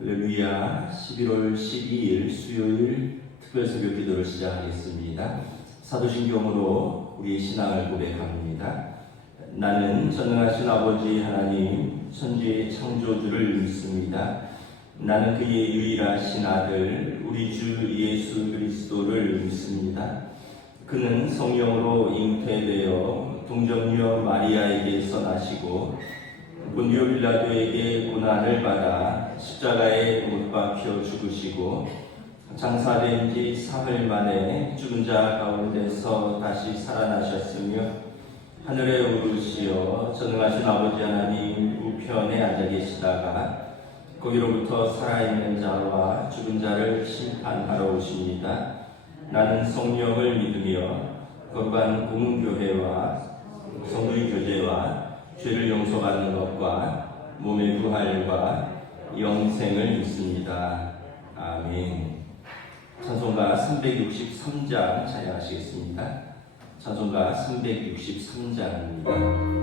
할렐루야. 11월 12일 수요일 특별 새벽 기도를 시작하겠습니다. 사도신경으로 우리의 신앙을 고백합니다. 나는 전능하신 아버지 하나님 천지의 창조주를 믿습니다. 나는 그의 유일하신 아들 우리 주 예수 그리스도를 믿습니다. 그는 성령으로 잉태되어 동정녀 마리아에게서 나시고 본디오 빌라도에게 고난을 받아 십자가에 못 박혀 죽으시고 장사된 지 사흘 만에 죽은 자 가운데서 다시 살아나셨으며 하늘에 오르시어 전능하신 아버지 하나님 우편에 앉아 계시다가 거기로부터 살아있는 자와 죽은 자를 심판하러 오십니다. 나는 성령을 믿으며 거룩한 공교회와 성도의 교제와 죄를 용서받는 것과 몸의 부활과 영생을 믿습니다. 아멘. 찬송가 363장 찬양하시겠습니다. 찬송가 363장입니다.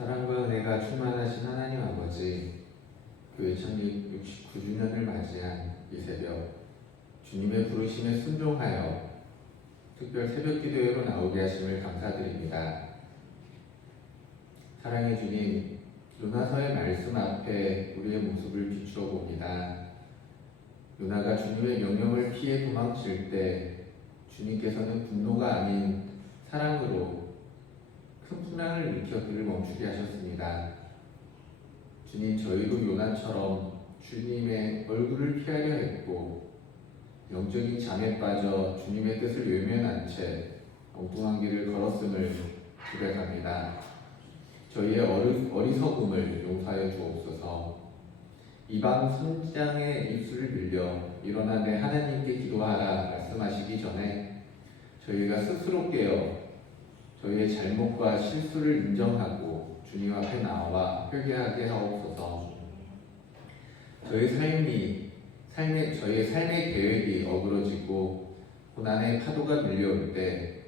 사랑과 은혜가 충만하신 하나님 아버지, 교회 창립 69주년을 맞이한 이 새벽 주님의 부르심에 순종하여 특별 새벽 기도회로 나오게 하심을 감사드립니다. 사랑의 주님, 요나서의 말씀 앞에 우리의 모습을 비추어 봅니다. 요나가 주님의 명령을 피해 도망칠 때 주님께서는 분노가 아닌 사랑으로 큰 풍랑을 일으켜 그를 멈추게 하셨습니다. 주님, 저희도 요나처럼 주님의 얼굴을 피하려 했고 영적인 잠에 빠져 주님의 뜻을 외면한 채 엉뚱한 길을 걸었음을 고백합니다. 저희의 어리석음을 용서하여 주옵소서. 이방 선지자의 입술을 빌려 일어나 내 하나님께 기도하라 말씀하시기 전에 저희가 스스로 깨어 저희의 잘못과 실수를 인정하고 주님 앞에 나와 회개하게 하옵소서. 저희의 삶의 계획이 어그러지고 고난의 파도가 밀려올 때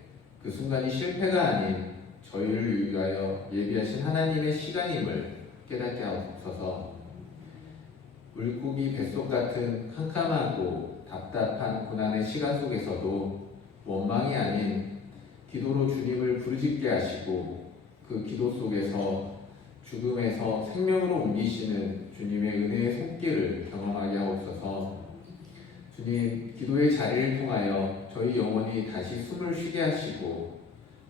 그 순간이 실패가 아닌 저희를 위하여 예비하신 하나님의 시간임을 깨닫게 하옵소서. 물고기 뱃속 같은 캄캄하고 답답한 고난의 시간 속에서도 원망이 아닌 기도로 주님을 부르짖게 하시고 그 기도 속에서 죽음에서 생명으로 옮기시는 주님의 은혜의 손길을 경험하게 하옵소서. 주님, 기도의 자리를 통하여 저희 영혼이 다시 숨을 쉬게 하시고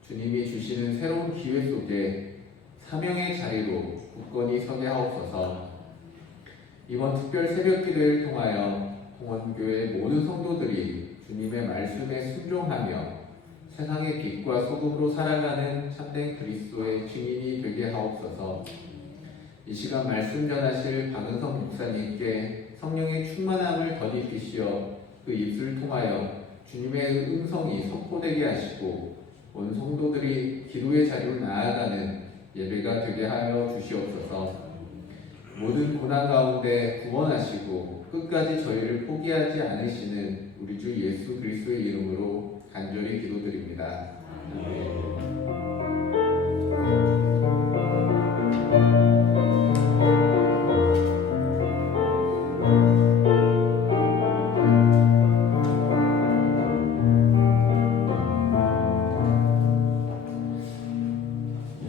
주님이 주시는 새로운 기회 속에 사명의 자리로 굳건히 서게 하옵소서. 이번 특별 새벽 기도를 통하여 홍원교회 모든 성도들이 주님의 말씀에 순종하며 세상의 빛과 소금으로 살아가는 참된 그리스도의 증인이 되게 하옵소서. 이 시간 말씀 전하실 박은성 목사님께 성령의 충만함을 덧입히시어 그 입술을 통하여 주님의 음성이 선포되게 하시고 온 성도들이 기도의 자리로 나아가는 예배가 되게 하여 주시옵소서. 모든 고난 가운데 구원하시고 끝까지 저희를 포기하지 않으시는 우리 주 예수 그리스도의 이름으로 간절히 기도드립니다. 아멘.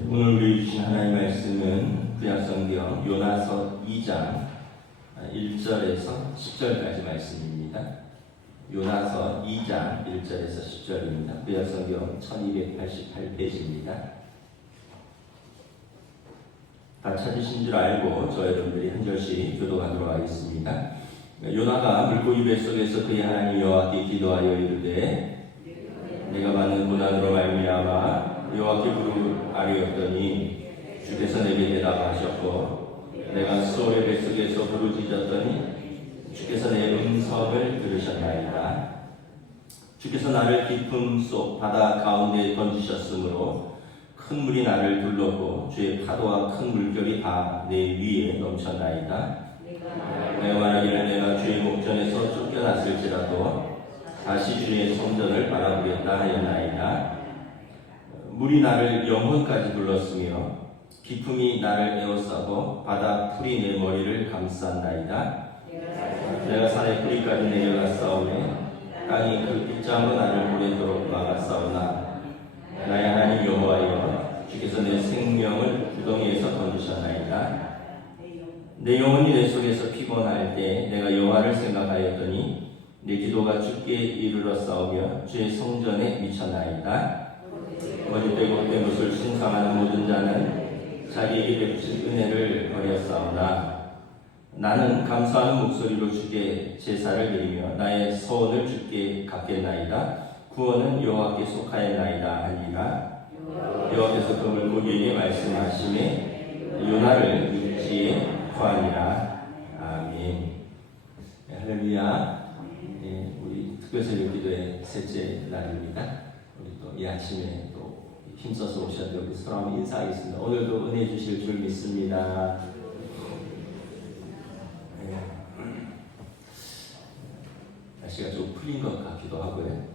오늘 우리 주신 하나님의 말씀은 구약성경 요나서 2장 1절에서 10절까지 말씀입니다. 요나서 2장 1절에서 10절입니다. 구약성경 1288페이지입니다. 다 찾으신 줄 알고 저 여러분들이 한 절씩 교독하도록 하겠습니다. 요나가 물고기 뱃속에서 그의 하나님 여호와께 기도하여 이르되 내가 받는 고난으로 말미암아 여호와께 부르짖었더니 주께서 내게 대답하셨고 내가 수월의 뱃속에서 부르짖었더니 주께서 내 음성을 들으셨나이다. 주께서 나를 깊음 속 바다 가운데 던지셨으므로 큰 물이 나를 둘렀고 주의 파도와 큰 물결이 다 내 위에 넘쳤나이다. 내가 말하기를 내가 주의 목전에서 쫓겨났을지라도 다시 주의 성전을 바라보겠다 하였나이다. 물이 나를 영혼까지 둘렀으며 깊음이 나를 에워싸고 바다 풀이 내 머리를 감쌌나이다. 내가 산의 뿌리까지 내려갔사오매 땅이 그 빗장으로 나를 보내도록 막았사오나 나의 하나님 여호와여 주께서 내 생명을 구덩이에서 던지셨나이다. 내 영혼이 내 속에서 피곤할 때 내가 여호와를 생각하였더니 내 기도가 주께 이르렀사오며 주의 성전에 미쳤나이다. 거짓되고 헛된 것을 신상하는 모든 자는 자기에게 베푸신 은혜를 버렸사오나 나는 감사하는 목소리로 주께 제사를 드리며 나의 소원을 주께 갚겠나이다. 구원은 여호와께 속하였나이다 하니라. 여호와께서 그 물고기에게 말씀하시매 요나를 육지에 구하니라. 아멘. 할렐루야. 우리 특별새벽 기도의 셋째 날입니다. 우리 또 이 아침에 또 힘써서 오셨는데 우리 서로 한번 인사하겠습니다. 오늘도 은혜 주실 줄 믿습니다. 날씨가 좀 풀린 것 같기도 하고요.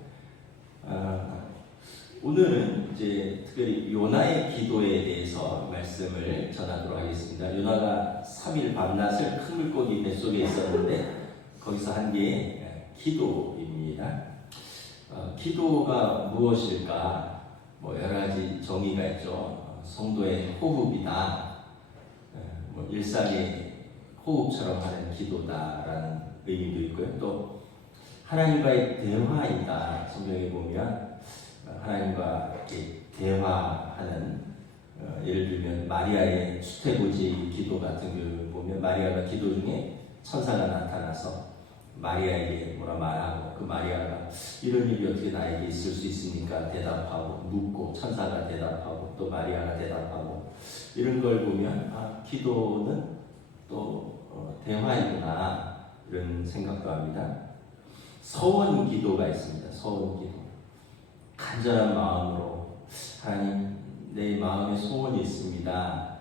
오늘은 이제 특별히 요나의 기도에 대해서 말씀을 전하도록 하겠습니다. 요나가 3일 밤낮을 큰 물고기 뱃속에 있었는데 거기서 한 게 기도입니다. 기도가 무엇일까? 여러 가지 정의가 있죠. 성도의 호흡이다. 일상의 호흡처럼 하는 기도다라는 의미도 있고요. 또 하나님과의 대화이다. 성경에 보면 하나님과 이렇게 대화하는 예를 들면 마리아의 수태고지 기도 같은 걸 보면 마리아가 기도 중에 천사가 나타나서 마리아에게 뭐라 말하고 그 마리아가 이런 일이 어떻게 나에게 있을 수 있습니까? 대답하고 묻고 천사가 대답하고 또 마리아가 대답하고 이런 걸 보면 기도는 또 대화이구나 이런 생각도 합니다. 서원 기도가 있습니다. 서원 기도. 간절한 마음으로 하나님 내 마음에 소원이 있습니다.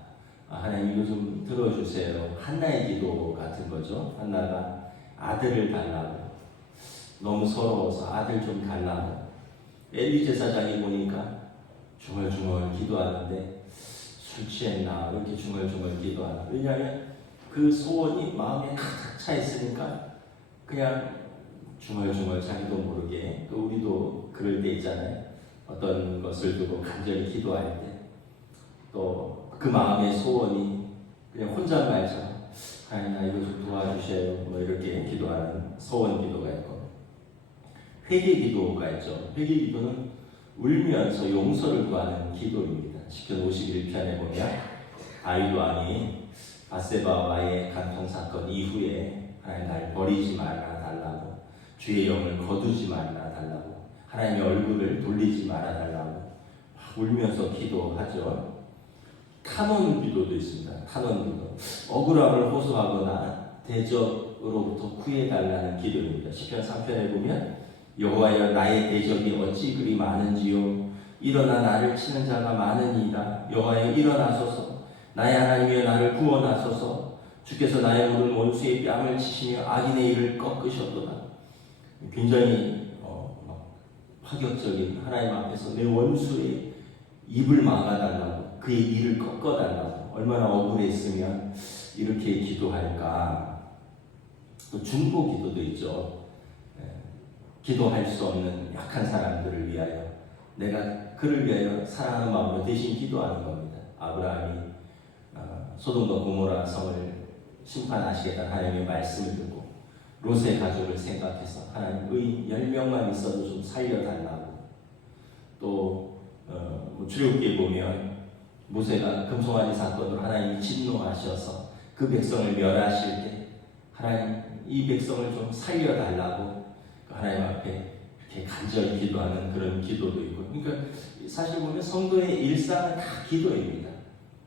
하나님 이거 좀 들어주세요. 한나의 기도 같은 거죠. 한나가 아들을 달라고 너무 서러워서 아들 좀 달라고 엘리 제사장이 보니까 중얼중얼 기도하는데 술 취했나 이렇게 중얼중얼 기도하나. 왜냐하면 그 소원이 마음에 가득 차 있으니까 그냥 중얼중얼 자기도 모르게. 또 우리도 그럴 때 있잖아요. 어떤 것을 두고 간절히 기도할 때 또 그 마음의 소원이 그냥 혼잣말처럼 하나님 나 이거 좀 도와주세요 뭐 이렇게 기도하는 소원 기도가 있고, 회개 기도가 있죠. 회개 기도는 울면서 용서를 구하는 기도입니다. 시편 51편에 보면 다윗 왕이 바세바와의 간통 사건 이후에 하나님 날 버리지 말아 달라고, 주의 영을 거두지 말아 달라고, 하나님의 얼굴을 돌리지 말아 달라고 울면서 기도하죠. 탄원 기도도 있습니다. 탄원 기도. 억울함을 호소하거나 대적으로부터 구해달라는 기도입니다. 시편 3편에 보면 여호와여 나의 대적이 어찌 그리 많은지요. 일어나 나를 치는 자가 많으니이다. 여호와여 일어나소서. 나의 하나님이여 나를 구원하소서. 주께서 나의 모든 원수의 뺨을 치시며 악인의 일을 꺾으셨도다. 굉장히 파격적인, 하나님 앞에서 내 원수의 입을 막아달라고, 그의 일을 꺾어달라고. 얼마나 억울했으면 이렇게 기도할까. 또 중보 기도도 있죠. 기도할 수 없는 약한 사람들을 위하여, 내가 그를 위하여 사랑하는 마음으로 대신 기도하는 겁니다. 아브라함이 소돔과 고모라 성을 심판하시겠다는 하나님의 말씀을 듣고 롯의 가족을 생각해서 하나님 의인 10명만 있어도 좀 살려달라고. 또 출애굽기에 보면 모세가 금송아지 사건으로 하나님이 진노하셔서 그 백성을 멸하실 때 하나님 이 백성을 좀 살려달라고 하나님 앞에 이렇게 간절히 기도하는 그런 기도도 있고. 그러니까 사실 보면 성도의 일상은 다 기도입니다.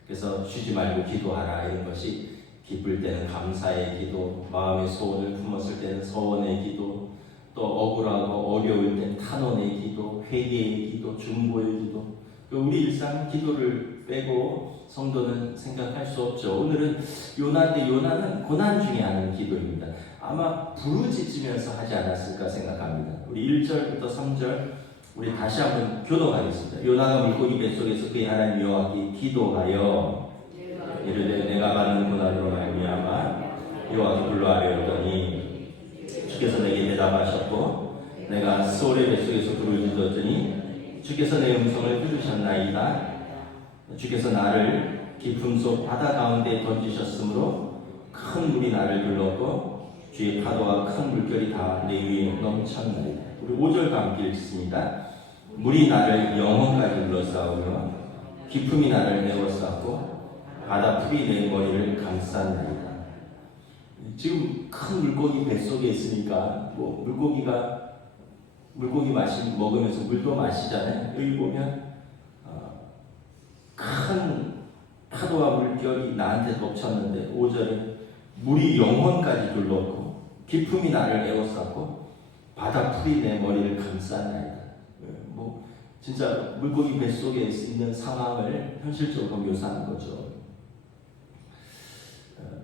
그래서 쉬지 말고 기도하라 이런 것이, 기쁠 때는 감사의 기도, 마음의 소원을 품었을 때는 서원의 기도, 또 억울하고 어려울 때는 탄원의 기도, 회개의 기도, 중보의 기도. 우리 일상은 기도를 빼고 성도는 생각할 수 없죠. 오늘은 요나인데 요나는 고난 중에 하는 기도입니다. 아마 부르짖으면서 하지 않았을까 생각합니다. 우리 1절부터 3절 우리 다시 한번 교독하겠습니다. 요나가 물고기 뱃속에서 그의 하나님 여호와께 기도하여 이르되 내가 받는 고난으로 말미암아 여호와께 불러하려더니 주께서 내게 대답하셨고 내가 소울의 뱃속에서 부르짖었더니 주께서 내 음성을 들으셨나이다. 주께서 나를 깊음 속 바다 가운데 던지셨으므로 큰 물이 나를 둘렀고 주의 파도와 큰 물결이 다 내 위에 넘쳤나이다. 우리 5절과 함께 읽습니다. 물이 나를 영혼까지 둘러싸우며 깊음이 나를 메워쌌고 바다 풀이 내 머리를 감쌌나이다. 지금 큰 물고기 뱃속에 있으니까 물고기 먹으면서 물도 마시잖아요. 여기 보면 큰 파도와 물결이 나한테 덮쳤는데 5절에 물이 영혼까지 둘렀고 깊음이 나를 에워쌌고 바다 풀이 내 머리를 감쌌나이다. 진짜 물고기 뱃속에 있는 상황을 현실적으로 묘사한 거죠.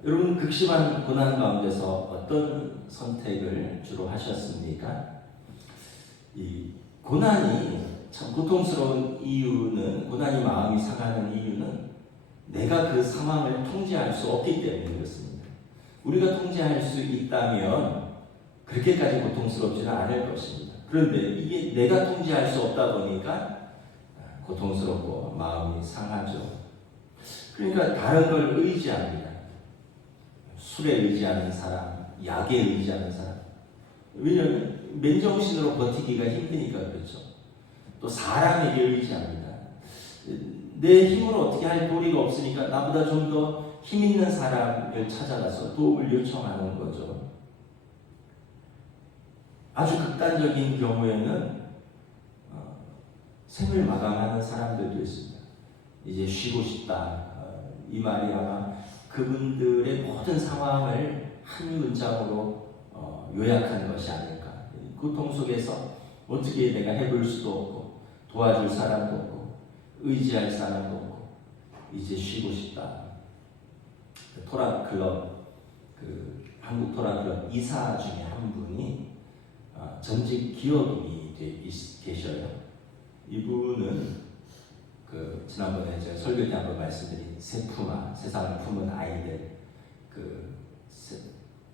여러분 극심한 고난 가운데서 어떤 선택을 주로 하셨습니까? 이 고난이 참 고통스러운 이유는, 고난이 마음이 상하는 이유는 내가 그 상황을 통제할 수 없기 때문에 그렇습니다. 우리가 통제할 수 있다면 그렇게까지 고통스럽지는 않을 것입니다. 그런데 이게 내가 통제할 수 없다 보니까 고통스럽고 마음이 상하죠. 그러니까 다른 걸 의지합니다. 술에 의지하는 사람, 약에 의지하는 사람. 왜냐하면 맨정신으로 버티기가 힘드니까 그렇죠. 또 사람에게 의지합니다. 내 힘으로 어떻게 할 도리가 없으니까 나보다 좀 더 힘 있는 사람을 찾아가서 도움을 요청하는 거죠. 아주 극단적인 경우에는 생을 마감하는 사람들도 있습니다. 이제 쉬고 싶다. 이 말이 아마 그분들의 모든 상황을 한 문장으로 요약한 것이 아닐까. 고통 속에서 어떻게 내가 해볼 수도 없고 도와줄 사람도 없고 의지할 사람도 없고 이제 쉬고 싶다. 토라클럽, 한국 토라클럽 이사 중에 한 분이 전직 기업인이 계셔요. 이분은 지난번에 제가 설교 때 한번 말씀드린 세품아, 세상을 품은 아이들,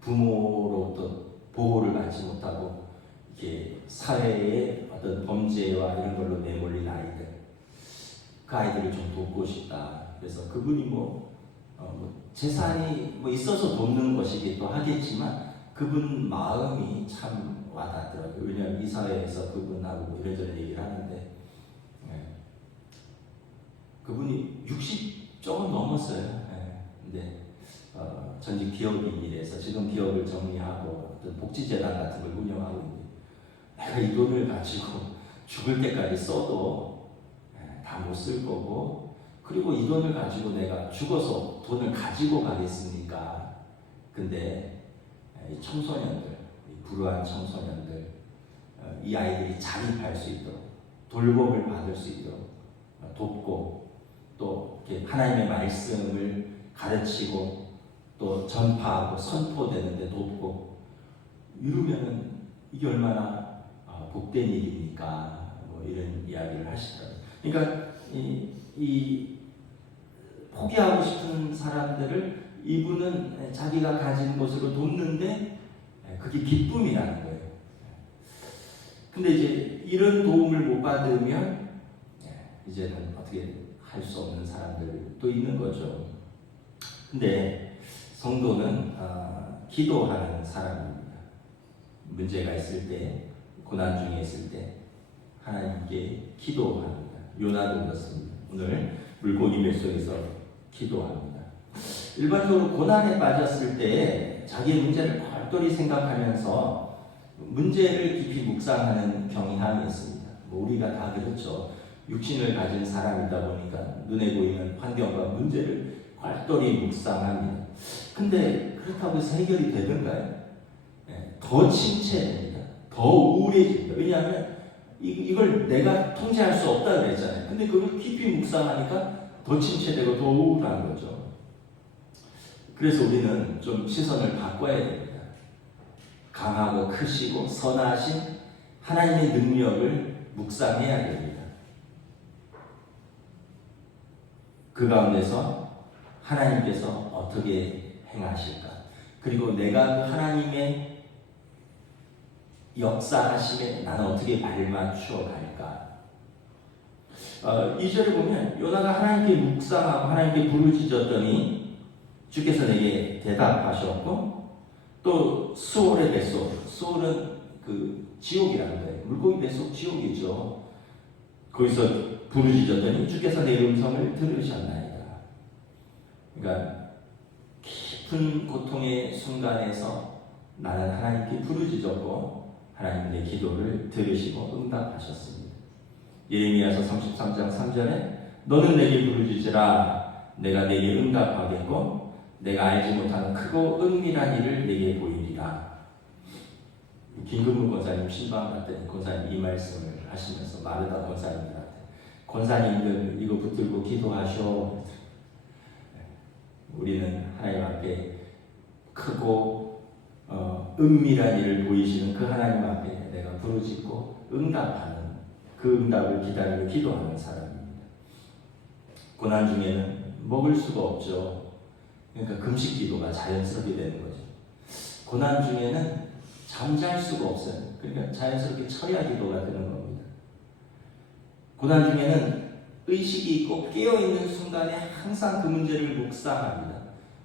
부모로부터 보호를 받지 못하고 이렇게 사회의 어떤 범죄와 이런 걸로 내몰린 아이들, 그 아이들을 좀 돕고 싶다. 그래서 그분이 재산이 있어서 돕는 것이기도 하겠지만 그분 마음이 참 와닿더라고요. 왜냐하면 이 사회에서 그분하고 이런저런 얘기를 하는데 그분이 60 조금 넘었어요. 근데 전직 기업인이라서 지금 기업을 정리하고 어떤 복지재단 같은 걸 운영하고 있는데 내가 이 돈을 가지고 죽을 때까지 써도 다 못 쓸 거고 그리고 이 돈을 가지고 내가 죽어서 돈을 가지고 가겠습니까? 근데 이 청소년들, 이 불우한 청소년들, 이 아이들이 자립할 수 있도록 돌봄을 받을 수 있도록 돕고 또 이렇게 하나님의 말씀을 가르치고 또 전파하고 선포되는데 돕고 이러면은 이게 얼마나 복된 일입니까? 이런 이야기를 하시더라고요. 그러니까 이 포기하고 싶은 사람들을 이분은 자기가 가진 것으로 돕는데 그게 기쁨이라는 거예요. 근데 이제 이런 도움을 못 받으면 이제는 어떻게 할 수 없는 사람들도 있는 거죠. 근데 성도는 기도하는 사람입니다. 문제가 있을 때, 고난 중에 있을 때 하나님께 기도합니다. 요나도 그렇습니다. 오늘 물고기 뱃속에서 기도합니다. 일반적으로 고난에 빠졌을 때 자기의 문제를 별도리 생각하면서 문제를 깊이 묵상하는 경향이 있습니다. 우리가 다 그렇죠. 육신을 가진 사람이다 보니까 눈에 보이는 환경과 문제를 별도리 묵상합니다. 근데 그렇다고 해서 해결이 되던가요? 더 침체됩니다. 더 우울해집니다. 왜냐하면 이걸 내가 통제할 수 없다 그랬잖아요. 근데 그걸 깊이 묵상하니까 더 침체되고 더 우울한 거죠. 그래서 우리는 좀 시선을 바꿔야 됩니다. 강하고 크시고 선하신 하나님의 능력을 묵상해야 됩니다. 그 가운데서 하나님께서 어떻게 행하실까? 그리고 내가 그 하나님의 역사하심에 나는 어떻게 발맞추어 갈까? 2절에 보면 요나가 하나님께 묵상하고 하나님께 부르짖었더니 주께서 내게 대답하셨고 또 수올의 뱃속, 수올은 지옥이라는 거예요. 물고기 뱃속 지옥이죠. 거기서 부르짖었더니 주께서 내 음성을 들으셨나이다. 그러니까 깊은 고통의 순간에서 나는 하나님께 부르짖었고 하나님 내 기도를 들으시고 응답하셨습니다. 예레미야서 33장 3절에 너는 내게 부르짖으라 내가 내게 응답하겠고 내가 알지 못하는 크고 은밀한 일을 내게 보이리라. 김근무 권사님 신방 갔더니 권사님 이 말씀을 하시면서 마르다 권사님들한테 권사님들 이거 붙들고 기도하셔. 우리는 하나님 앞에 크고 은밀한 일을 보이시는 그 하나님 앞에 내가 부르짖고 응답하는 그 응답을 기다리고 기도하는 사람입니다. 고난 중에는 먹을 수가 없죠. 그러니까 금식 기도가 자연스럽게 되는 거죠. 고난 중에는 잠잘 수가 없어요. 그러니까 자연스럽게 철야 기도가 되는 겁니다. 고난 중에는 의식이 있고 깨어있는 순간에 항상 그 문제를 묵상합니다.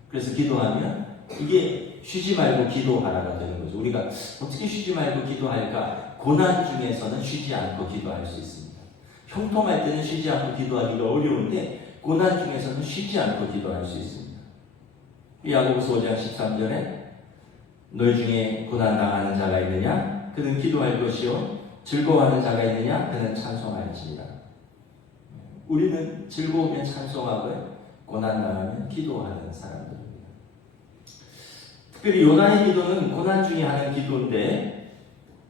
그래서 기도하면 이게 쉬지 말고 기도하라가 되는 거죠. 우리가 어떻게 쉬지 말고 기도할까? 고난 중에서는 쉬지 않고 기도할 수 있습니다. 형통할 때는 쉬지 않고 기도하기가 어려운데 고난 중에서는 쉬지 않고 기도할 수 있습니다. 야고보서 5장 13절에 너희 중에 고난 당하는 자가 있느냐? 그는 기도할 것이요 즐거워하는 자가 있느냐? 그는 찬송할지니라. 우리는 즐거우면 찬송하고 고난 당하면 기도하는 사람들입니다. 특별히 요나의 기도는 고난 중에 하는 기도인데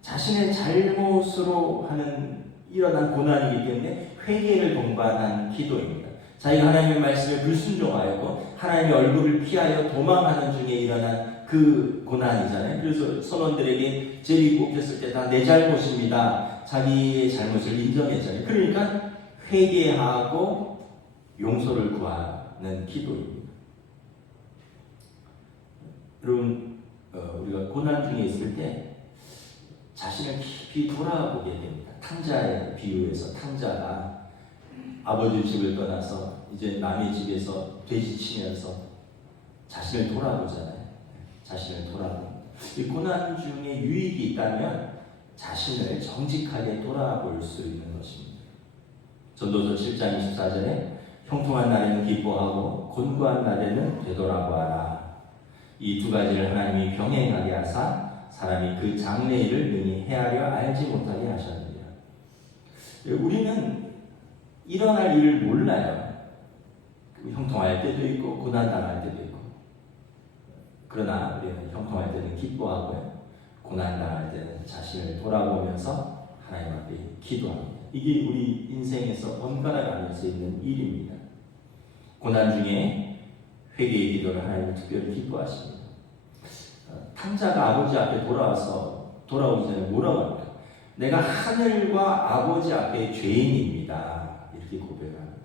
자신의 잘못으로 하는 일어난 고난이기 때문에 회개를 동반한 기도입니다. 자기가 하나님의 말씀에 불순종하였고 하나님의 얼굴을 피하여 도망하는 중에 일어난 그 고난이잖아요. 그래서 선원들에게 제비 뽑혔을 때 다 내 잘못입니다. 자기의 잘못을 인정했잖아요. 그러니까 회개하고 용서를 구하는 기도입니다. 여러분, 우리가 고난 중에 있을 때 자신을 깊이 돌아보게 됩니다. 탕자의 비유에서 탕자가 아버지 집을 떠나서 이제 남의 집에서 돼지치면서 자신을 돌아보잖아요. 자신을 돌아봅니다. 이 고난 중에 유익이 있다면 자신을 정직하게 돌아볼 수 있는 것입니다. 전도서 7장 24절에 형통한 날에는 기뻐하고 곤고한 날에는 되돌아보아라. 이 두 가지를 하나님이 병행하게 하사 사람이 그 장래일을 능히 헤아려 알지 못하게 하셨느니라. 우리는 일어날 일을 몰라요. 형통할 때도 있고 고난당할 때도 있고. 그러나 우리는 형통할 때는 기뻐하고요. 고난당할 때는 자신을 돌아보면서 하나님 앞에 기도합니다. 이게 우리 인생에서 번갈아 가면서 있는 일입니다. 고난 중에 회개의 기도를 하나님이 특별히 기뻐하십니다. 탕자가 아버지 앞에 돌아오기 전에 뭐라고 합니까? 내가 하늘과 아버지 앞에 죄인입니다. 이렇게 고백합니다.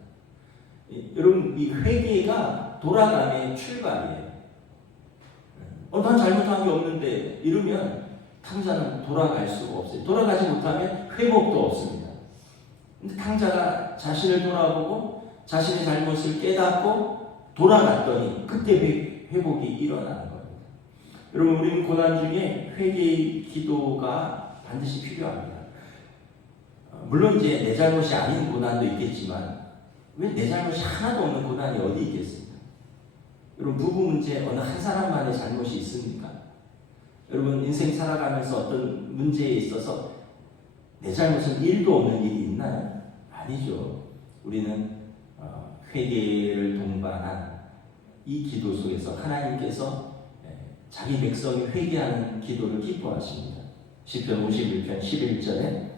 여러분, 이 회개가 돌아감의 출발이에요. 난 잘못한 게 없는데 이러면 탕자는 돌아갈 수가 없어요. 돌아가지 못하면 회복도 없습니다. 근데 탕자가 자신을 돌아보고 자신의 잘못을 깨닫고 돌아갔더니 그때 회복이 일어나는 겁니다. 여러분, 우리는 고난 중에 회개의 기도가 반드시 필요합니다. 물론 이제 내 잘못이 아닌 고난도 있겠지만 왜 내 잘못이 하나도 없는 고난이 어디 있겠습니까? 여러분, 부부 문제 어느 한 사람만의 잘못이 있습니까? 여러분, 인생 살아가면서 어떤 문제에 있어서 내 잘못은 1도 없는 일이 있나요? 아니죠. 우리는 회개를 동반한 이 기도 속에서 하나님께서 자기 백성이 회개하는 기도를 기뻐하십니다. 시편 51편 11절에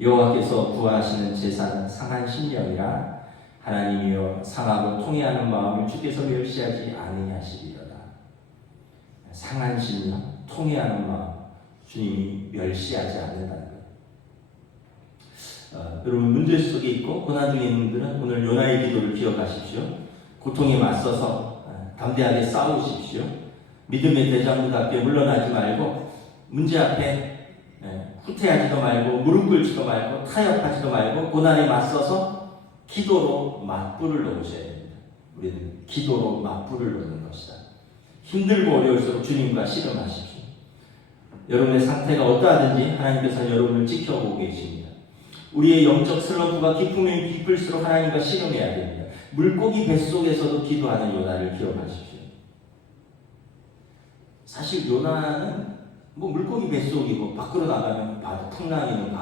여호와께서 구하시는 제사는 상한 심령이라 하나님이여 상하고 통회하는 마음을 주께서 멸시하지 아니하시리로다. 상한 심령, 통회하는 마음, 주님이 멸시하지 않는다는 것. 여러분, 문제 속에 있고 고난 중에 있는 분들은 오늘 요나의 기도를 기억하십시오. 고통에 맞서서 담대하게 싸우십시오. 믿음의 대장부답게 물러나지 말고 문제 앞에 후퇴하지도 말고 무릎 꿇지도 말고 타협하지도 말고 고난에 맞서서 기도로 맞불을 놓으셔야 됩니다. 우리는 기도로 맞불을 놓는 것이다. 힘들고 어려울수록 주님과 씨름하십시오. 여러분의 상태가 어떠하든지 하나님께서 여러분을 지켜보고 계십니다. 우리의 영적 슬럼프가 깊으면 깊을수록 하나님과 씨름해야 됩니다. 물고기 뱃속에서도 기도하는 요나를 기억하십시오. 사실 요나는 물고기 뱃속이고 밖으로 나가면 바다, 풍랑이는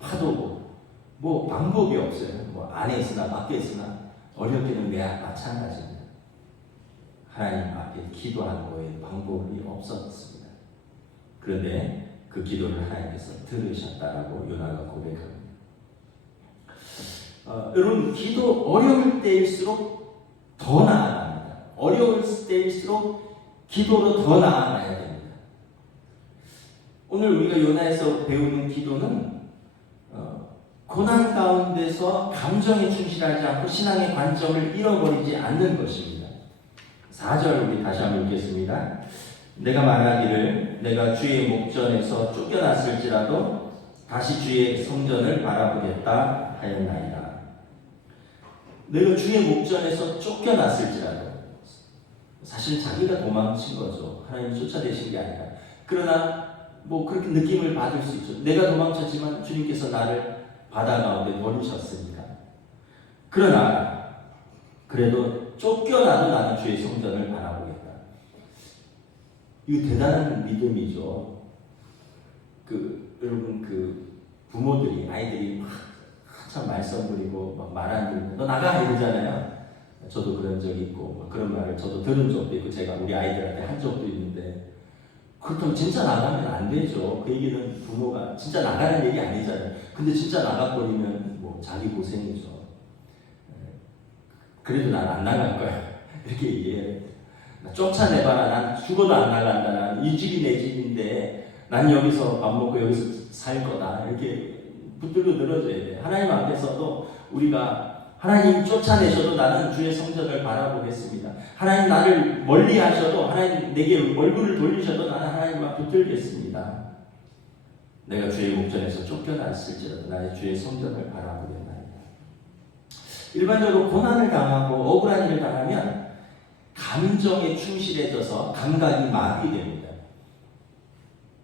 파도고 방법이 없어요. 안에 있으나 밖에 있으나 어렵게는 마찬가지입니다. 하나님 앞에 기도하는 거에 방법이 없었습니다. 그런데 그 기도를 하나님께서 들으셨다라고 요나가 고백합니다. 여러분, 기도 어려울 때일수록 더 나아갑니다. 어려울 때일수록 기도로 더 나아가야 됩니다. 오늘 우리가 요나에서 배우는 기도는 고난 가운데서 감정에 충실하지 않고 신앙의 관점을 잃어버리지 않는 것입니다. 4절 우리 다시 한번 읽겠습니다. 내가 말하기를 내가 주의 목전에서 쫓겨났을지라도 다시 주의 성전을 바라보겠다 하였나이다. 내가 주의 목전에서 쫓겨났을지라도, 사실 자기가 도망친 거죠. 하나님이 쫓아내신 게 아니라. 그러나 뭐 그렇게 느낌을 받을 수 있죠. 내가 도망쳤지만 주님께서 나를 바다 가운데 버리셨으니까. 그러나 그래도 쫓겨나도 나는 주의 성전을 바라보겠다. 이거 대단한 믿음이죠. 여러분 부모들이 아이들이 막 한참 말썽 부리고 막 말 안 듣고 너 나가 이러잖아요. 저도 그런 적이 있고 그런 말을 저도 들은 적도 있고 제가 우리 아이들한테 한 적도 있는데 그렇다면 진짜 나가면 안 되죠. 그 얘기는 부모가 진짜 나가는 얘기 아니잖아요. 근데 진짜 나가버리면 뭐 자기 고생이죠. 그래도 난 안 나갈 거야. 이렇게 얘기해요. 쫓아내봐라. 난 죽어도 안 나간다. 난 이 집이 내 집인데 난 여기서 밥 먹고 여기서 살 거다. 이렇게 붙들고 늘어져야 돼. 하나님 앞에서도 우리가 하나님 쫓아내셔도 나는 주의 성전을 바라보겠습니다. 하나님 나를 멀리 하셔도 하나님 내게 얼굴을 돌리셔도 나는 하나님과 붙들겠습니다. 내가 주의 목전에서 쫓겨났을지라도 나의 주의 성전을 바라보겠나이다. 일반적으로 고난을 당하고 억울한 일을 당하면 감정에 충실해져서 감각이 마비됩니다.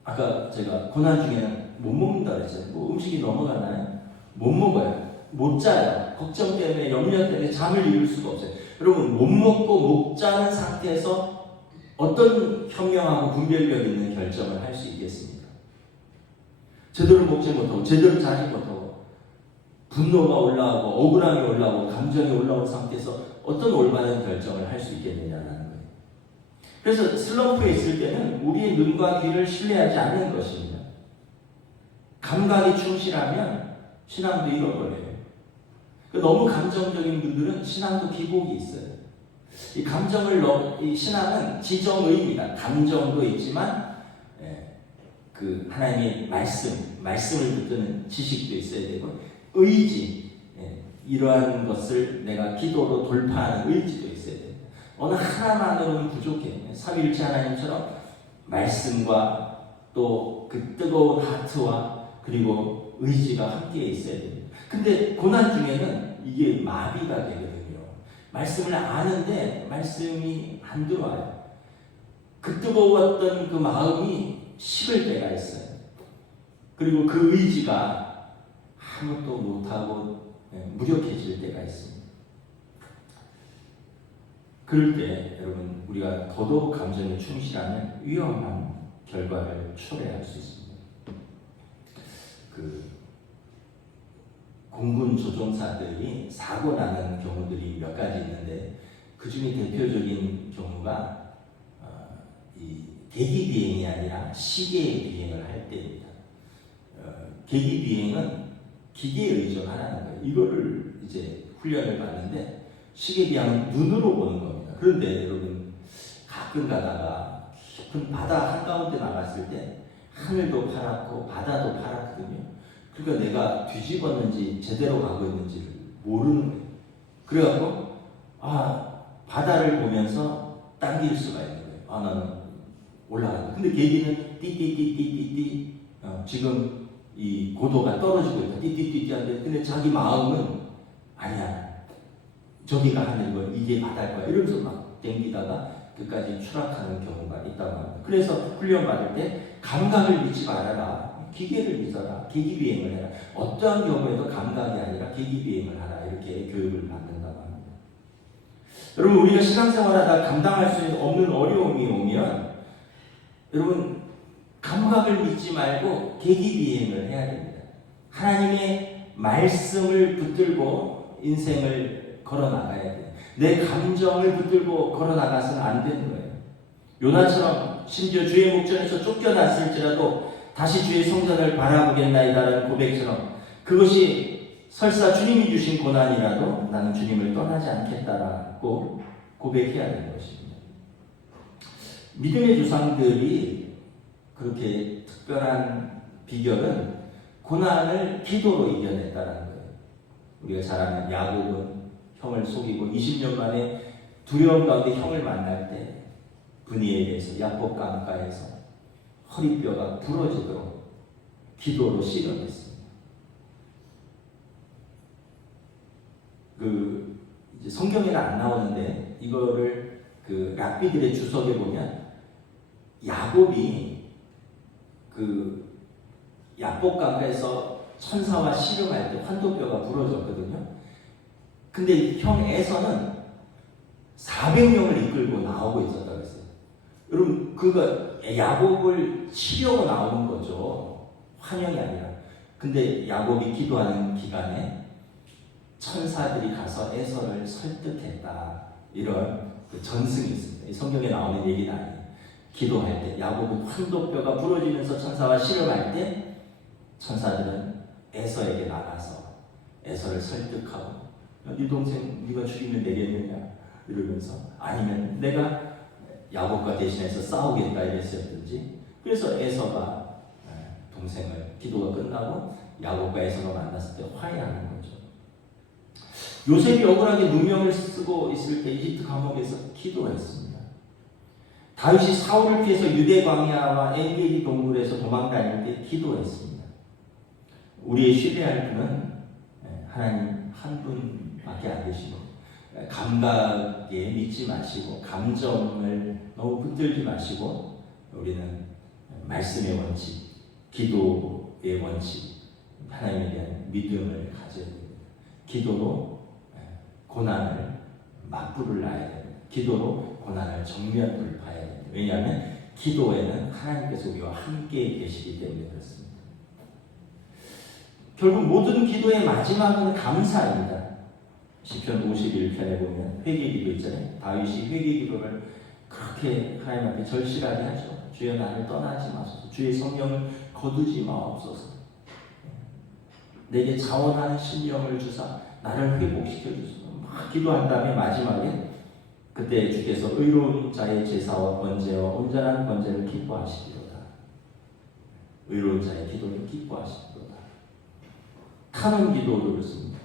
아까 제가 고난 중에는 못 먹는다 그랬어요. 뭐 음식이 넘어가나요? 못 먹어요. 못 자요. 걱정 때문에 염려 때문에 잠을 이룰 수가 없어요. 여러분 못 먹고 못 자는 상태에서 어떤 현명하고 분별력 있는 결정을 할 수 있겠습니까? 제대로 먹지 못하고 제대로 자지 못하고 분노가 올라오고 억울함이 올라오고 감정이 올라온 상태에서 어떤 올바른 결정을 할 수 있겠느냐는 거예요. 그래서 슬럼프에 있을 때는 우리의 눈과 귀를 신뢰하지 않는 것입니다. 감각이 충실하면 신앙도 잃어버려요. 너무 감정적인 분들은 신앙도 기복이 있어요. 이 신앙은 지정의입니다. 감정도 있지만 하나님의 말씀을 듣는 지식도 있어야 되고 의지, 이러한 것을 내가 기도로 돌파하는 의지도 있어야 돼요. 어느 하나만으로는 부족해. 삼위일체 하나님처럼 말씀과 또 그 뜨거운 하트와 그리고 의지가 함께 있어야 됩니다. 근데 고난 중에는 이게 마비가 되거든요. 말씀을 아는데 말씀이 안 들어와요. 그 뜨거웠던 그 마음이 식을 때가 있어요. 그리고 그 의지가 아무것도 못하고 무력해질 때가 있습니다. 그럴 때 여러분 우리가 더더욱 감정에 충실하면 위험한 결과를 초래할 수 있습니다. 공군 조종사들이 사고 나는 경우들이 몇 가지 있는데 그 중에 대표적인 경우가 이 계기 비행이 아니라 시계 비행을 할 때입니다. 계기 비행은 기계에 의존하는 거예요. 이거를 이제 훈련을 받는데 시계 비행은 눈으로 보는 겁니다. 그런데 여러분 가끔 가다가 깊은 바다 한가운데 나갔을 때 하늘도 파랗고 바다도 파랗거든요. 그러니까 내가 뒤집었는지 제대로 가고 있는지를 모르는 거예요. 그래갖고 바다를 보면서 당길 수가 있는 거예요. 나는 올라간다. 근데 계기는 띠띠띠띠띠띠 지금 이 고도가 떨어지고 있다. 띠띠띠띠 하는데 근데 자기 마음은 아니야. 저기가 하늘이고 이게 바다일 거야. 이러면서 막 땡기다가 끝까지 추락하는 경우가 있다고 합니다. 그래서 훈련 받을 때 감각을 믿지 말아라. 기계를 믿어라. 계기비행을 해라. 어떠한 경우에도 감각이 아니라 계기비행을 하라. 이렇게 교육을 받는다고 합니다. 여러분 우리가 신앙생활하다 감당할 수 없는 어려움이 오면 여러분 감각을 믿지 말고 계기비행을 해야 됩니다. 하나님의 말씀을 붙들고 인생을 걸어나가야 돼요. 내 감정을 붙들고 걸어나가서는 안 되는 거예요. 요나처럼 심지어 주의 목전에서 쫓겨났을지라도 다시 주의 성전을 바라보겠나이다라는 고백처럼 그것이 설사 주님이 주신 고난이라도 나는 주님을 떠나지 않겠다라고 고백해야 되는 것입니다. 믿음의 조상들이 그렇게 특별한 비결은 고난을 기도로 이겨냈다는 거예요. 우리가 잘 아는 야곱은 형을 속이고 20년 만에 두려움 가운데 형을 만날 때 분이엘에서 야곱 강가에서 허리뼈가 부러지도록 기도로 씨름했습니다. 이제 성경에는 안 나오는데 이거를 그 랍비들의 주석에 보면 야곱이 그 야복 강가에서 천사와 씨름할 때 환도뼈가 부러졌거든요. 근데 형 에서는 400명을 이끌고 나오고 있었다고 했어요. 여러분, 그거 야곱을 치려고 나오는 거죠. 환영이 아니라. 근데 야곱이 기도하는 기간에 천사들이 가서 에서를 설득했다. 이런 그 전승이 있습니다. 이 성경에 나오는 얘기는 아니에요. 기도할 때 야곱은 환도뼈가 부러지면서 천사와 씨름할 때 천사들은 에서에게 나가서 에서를 설득하고 네 동생 네가 죽이면 되겠느냐 이러면서 아니면 내가 야곱과 대신해서 싸우겠다 이랬었든지 그래서 에서가 동생을 기도가 끝나고 야곱과 에서가 만났을 때 화해하는 거죠. 요셉이 억울하게 누명을 쓰고 있을 때 이집트 감옥에서 기도했습니다. 다윗이 사울을 피해서 유대 광야와 엔게디 동굴에서 도망다닐 때 기도했습니다. 우리의 신뢰할 분은 하나님 한 분밖에 안 계시고 감각에 믿지 마시고 감정을 너무 붙들지 마시고 우리는 말씀의 원칙, 기도의 원칙, 하나님에 대한 믿음을 가져야 됩니다. 기도로 고난을 맞불을 놔야 됩니다. 기도로 고난을 정면 돌파해야 됩니다. 왜냐하면 기도에는 하나님께서 우리와 함께 계시기 때문에 그렇습니다. 결국 모든 기도의 마지막은 감사입니다. 시편 51편에 보면 회개기도 있잖아요. 다윗이 회개기도를 그렇게 하나님 앞에 절실하게 하죠. 주여 나를 떠나지 마소서. 주의 성령을 거두지 마옵소서. 내게 자원하는 심령을 주사 나를 회복시켜 주소서. 막 기도한 다음에 마지막에 그때 주께서 의로운 자의 제사와 번제와 온전한 번제를 기뻐하시리로다. 의로운 자의 기도를 기뻐하시리로다. 타는 기도도 그렇습니다.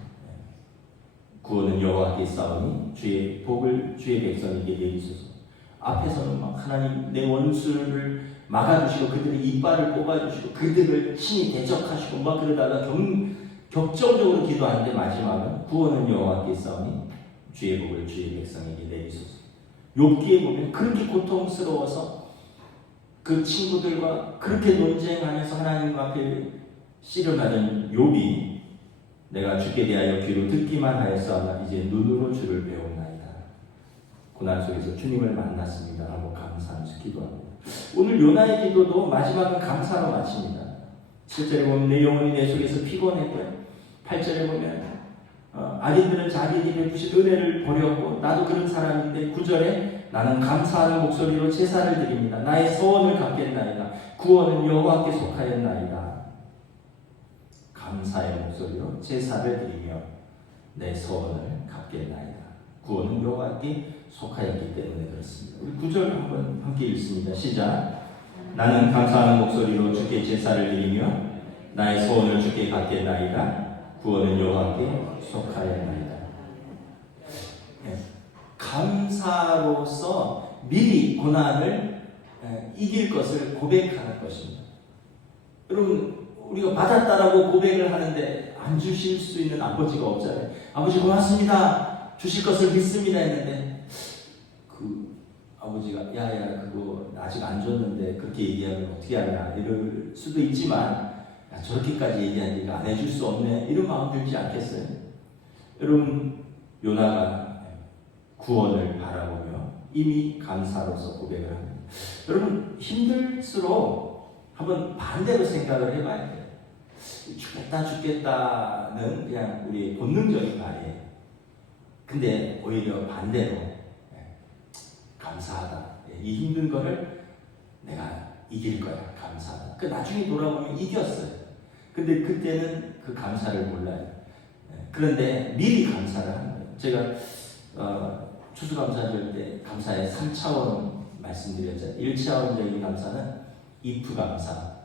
구원은 여호와께 있사오니 주의 복을 주의 백성에게 내리소서. 앞에서는 막 하나님 내 원수를 막아주시고 그들의 이빨을 뽑아주시고 그들을 친히 대적하시고 막 그러다가 격정적으로 기도하는데 마지막은 구원은 여호와께 있사오니 주의 복을 주의 백성에게 내리소서. 욥기에 보면 그렇게 고통스러워서 그 친구들과 그렇게 논쟁하면서 하나님 앞에 씨름하던 욥이 내가 주께 대하여 귀로 듣기만 하였사오나 이제 눈으로 주를 배웠나이다. 고난 속에서 주님을 만났습니다 하고 감사하면서 기도합니다. 오늘 요나의 기도도 마지막은 감사로 마칩니다. 7절에 보면 내 영혼이 내 속에서 피곤했고요. 8절에 보면 악인들은 자기에게 베푸신 은혜를 버렸고 나도 그런 사람인데 9절에 나는 감사하는 목소리로 제사를 드립니다. 나의 소원을 갚겠나이다. 구원은 여호와께 속하였나이다. 감사의 목소리로 제사를 드리며 내 소원을 갚겠나이다. 구원은 여호와께 속하였기 때문에 그렇습니다. 우리 9절 한번 함께 읽습니다. 시작. 나는 감사하는 목소리로 주께 제사를 드리며 나의 소원을 주께 갚겠나이다. 구원은 여호와께 속하였나이다. 감사로서 미리 고난을 이길 것을 고백하는 것입니다. 여러분 우리가 받았다라고 고백을 하는데 안 주실 수 있는 아버지가 없잖아요. 아버지 고맙습니다. 주실 것을 믿습니다 했는데 그 아버지가 야야 그거 아직 안 줬는데 그렇게 얘기하면 어떻게 하냐 이럴 수도 있지만 야, 저렇게까지 얘기하는데 이거 안 해줄 수 없네 이런 마음 들지 않겠어요? 여러분 요나가 구원을 바라보며 이미 감사로서 고백을 합니다. 여러분 힘들수록 한번 반대로 생각을 해봐야 돼요. 죽겠다는 그냥 우리 본능적인 말이에요. 근데 오히려 반대로 감사하다. 이 힘든 거를 내가 이길 거야. 감사하다. 그 나중에 돌아보면 이겼어요. 근데 그때는 그 감사를 몰라요. 그런데 미리 감사를 하는 거예요. 제가 추수감사절 때 감사의 3차원 말씀드렸잖아요. 1차원적인 감사는 if 감사.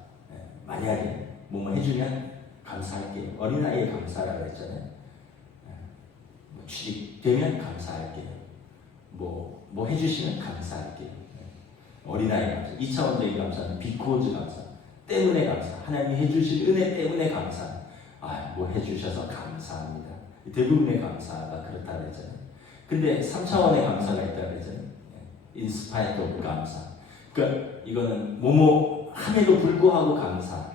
만약에 뭐뭐 해주면 감사할게요. 어린아이의 감사라고 했잖아요. 취직되면 감사할게요. 뭐 해주시면 감사할게요. 어린아이 감사. 2차원적인 감사는 because 감사. 때문에 감사. 하나님이 해주신 은혜 때문에 감사. 뭐 해주셔서 감사합니다. 대부분의 감사가 그렇다 그랬잖아요. 근데 3차원의 감사가 있다고 그랬잖아요. in spite of 감사. 그러니까 이거는 뭐뭐 함에도 불구하고 감사.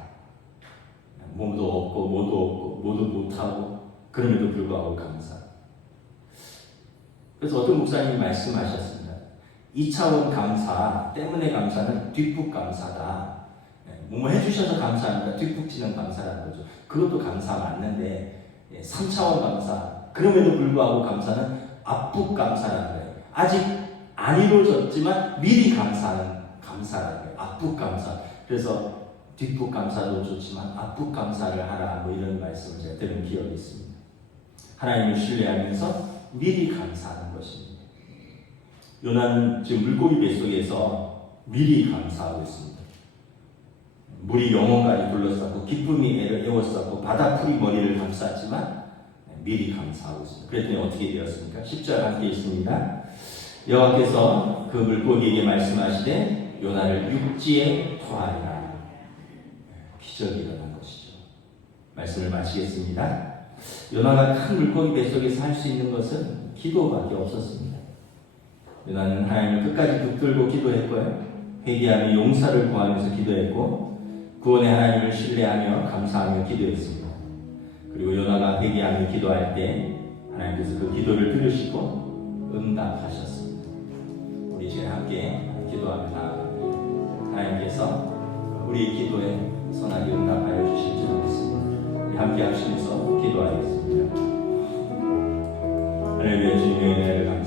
몸도 없고 뭐도 못하고 그럼에도 불구하고 감사. 그래서 어떤 목사님이 말씀하셨습니다. 2차원 감사 때문에 감사는 뒷북 감사다. 뭐뭐 해주셔서 감사합니다. 뒷북 치는 감사라는 거죠. 그것도 감사 맞는데 3차원 감사 그럼에도 불구하고 감사는 앞북 감사라는 거예요. 아직 안 이루어졌지만 미리 감사하는 감사라는 거예요. 앞북 감사. 그래서 뒷북 감사도 좋지만 앞북 감사를 하라 뭐 이런 말씀을 제가 들은 기억이 있습니다. 하나님을 신뢰하면서 미리 감사하는 것입니다. 요나는 지금 물고기 뱃속에서 미리 감사하고 있습니다. 물이 영혼까지 둘러쌌고 기쁨이 애를 에워쌌고 바다풀이 머리를 감쌌지만 미리 감사하고 있습니다. 그랬더니 어떻게 되었습니까? 10절 함께 있습니다. 여호와께서 그 물고기에게 말씀하시되 요나를 육지에 토하리라. 기적이 일어난 것이죠. 말씀을 마치겠습니다. 요나가 큰 물고기 뱃속에서 할 수 있는 것은 기도밖에 없었습니다. 요나는 하나님을 끝까지 붙들고 기도했고요. 회개하며 용서를 구하면서 기도했고 구원의 하나님을 신뢰하며 감사하며 기도했습니다. 그리고 요나가 회개하며 기도할 때 하나님께서 그 기도를 들으시고 응답하셨습니다. 우리 이제 함께 기도하며 나아갑니다. 하나님께서 우리 기도에 선하게 응답하여 주실 줄 믿습니다. 우리 함께 합심해서 기도하겠습니다. 하나님의 주님의 은혜를 감사합니다.